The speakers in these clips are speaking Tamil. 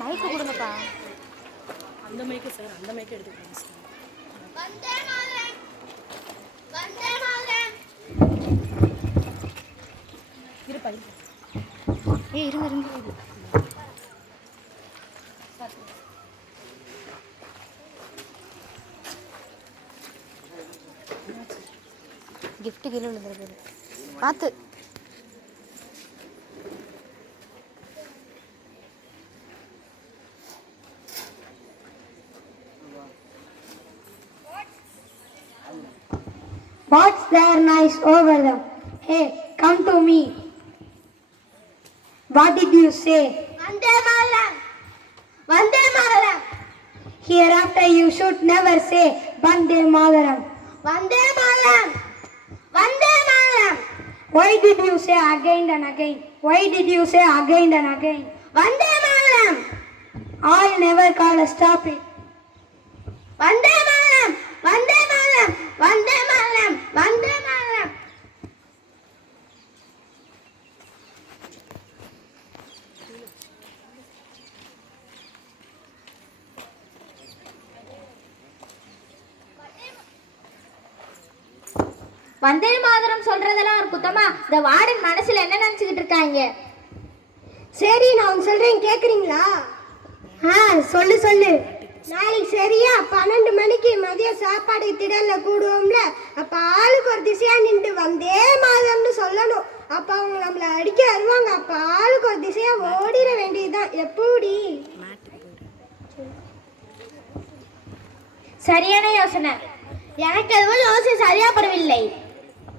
மைக்கு கொடுங்கப்பா. அந்த மைக்கு சார், அந்த மைக்கு எடுத்துக்கோங்க சார். இருப்பா இருங்க இருங்க. கிஃப்ட் கீழே விழுந்துருக்கு பார்த்து. What's there nice over them? Hey, come to me. What did you say? Vande Mataram. Vande Mataram. Hereafter you should never say Vande Mataram. Vande Mataram. Vande Mataram. Why did you say again and again? Why did you say again and again? Vande Mataram. I'll never call a stop it. Vande Mataram. Vande Mataram. Vande Mataram. Vande Mataram. Vande Mataram சொல்றதெல்லாம் ஒரு குத்தமா? இந்த வார்டன் மனசுல என்ன நினைச்சுக்கிட்டு இருக்காங்க? சரி, நான் சொல்றேன், கேக்குறீங்களா? சொல்லு சொல்லு. நாளைக்கு சரியா 12 மணிக்கு மதிய சாப்பாடு திடல்ல கூடுவோம்ல, அப்ப ஆளுக்கு ஒரு திசையா நின்று வந்தே மாதம்னு சொல்லணும். அப்ப அவங்க நம்மள அடிக்க வருவாங்க. அப்ப ஆளுக்கு ஒரு திசையா ஓடிட வேண்டியதுதான். எப்படி? சரியான யோசனை. எனக்கு எதுவும் யோசனை சரியா படவில்லை.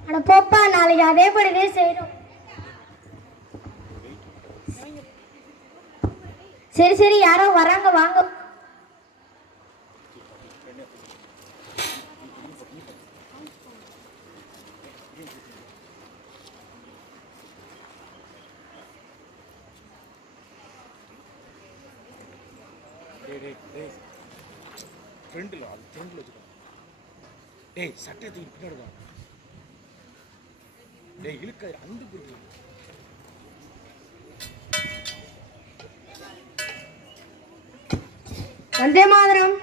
அட போப்பா, நாளைக்கு அதே படிவே செய்யணும். சரி சரி, யாரோ வராங்க, வாங்க. சட்டை தூக்கி பின்னாடி தான். இழுக்க அந்த புரியுது. வந்தே மாதரம்.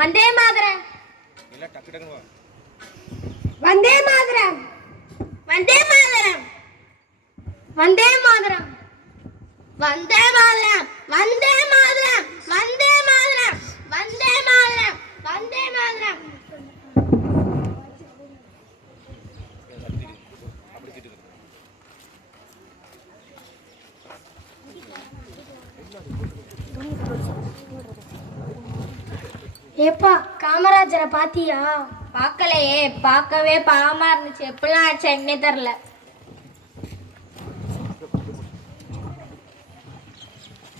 வந்தே மாதரம். இல்ல டக்கு டக்குனு வா. வந்தே மாதரம். வந்தே மாதரம். வந்தே மாதரம். வந்தே மாதரம். வந்தே மாதரம். வந்தே மாதரம். வந்தே மாதரம். வந்தே மாதரம். ஏப்பா, காமராஜரை பாத்தியா? பார்க்கலையே, பார்க்கவே பாவமா இருந்துச்சு. எப்படிலாம் ஆச்சு என்னே தெரியல.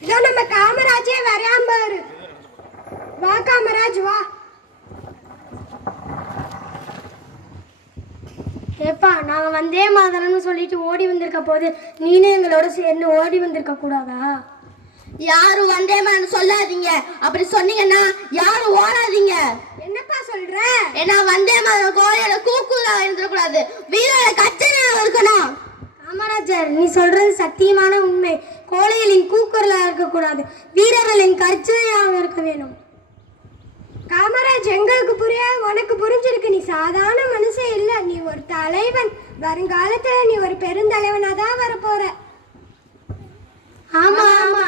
இதோ நம்ம காமராஜே வராம பாரு. வா காமராஜ் வா. ஏப்பா, நாங்க வந்தே மாதரம்னு சொல்லிட்டு ஓடி வந்திருக்க போது நீனே எங்களோட சேர்ந்து ஓடி வந்திருக்க கூடாதா? யாரும் வந்தே மாதரம் சொல்லாதீங்க. அப்படி சொன்னீங்கன்னா யாரும் ஓடாதீங்க. என்னப்பா சொல்ற? ஏன்னா வந்தே மாதரம் கோழியோட கூக்குலா இருந்துடக்கூடாது, வீரோட கச்சனை இருக்கணும். காமராஜர், நீ சொல்றது சத்தியமான உண்மை. கோழைகளின் கூக்குரலா இருக்கக்கூடாது, வீரர்களின் கர்ஜனையாக இருக்க வேணும். காமராஜ், எங்களுக்கு புரியாது, உனக்கு புரிஞ்சிருக்கு. நீ சாதாரண மனுஷன் இல்ல, நீ ஒரு தலைவன். வருங்காலத்துல நீ ஒரு பெருந்தலைவனா தான் வரப்போற. ஆமா ஆமா.